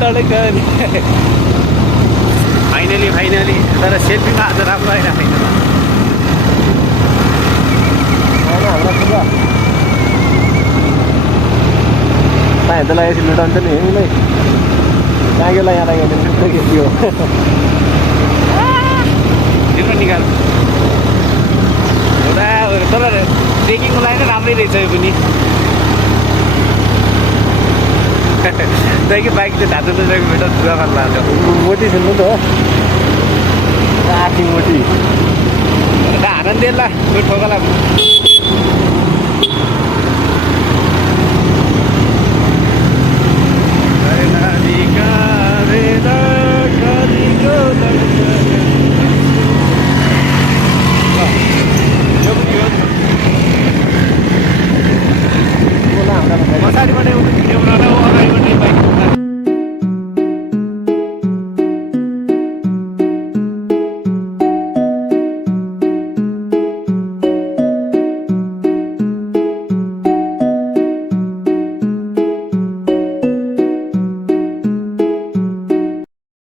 लडेको थियो नि फाइनली तर सेल्फीमा आज राम्रो आइरहेको छैन हेर्दा यसरी लुटाउँछ नि उसलाई कहाँ गेला यहाँ लाग्यो तिम्रो निकाल तर ट्रेकिङको लागि नै राम्रै रहेछ यो पनि त्यही बाइक चाहिँ ढाँचो भेट दुवामा लाग्छ मोटी सुन्नु त आखी मोटी हान दिएला त्यो ठोकला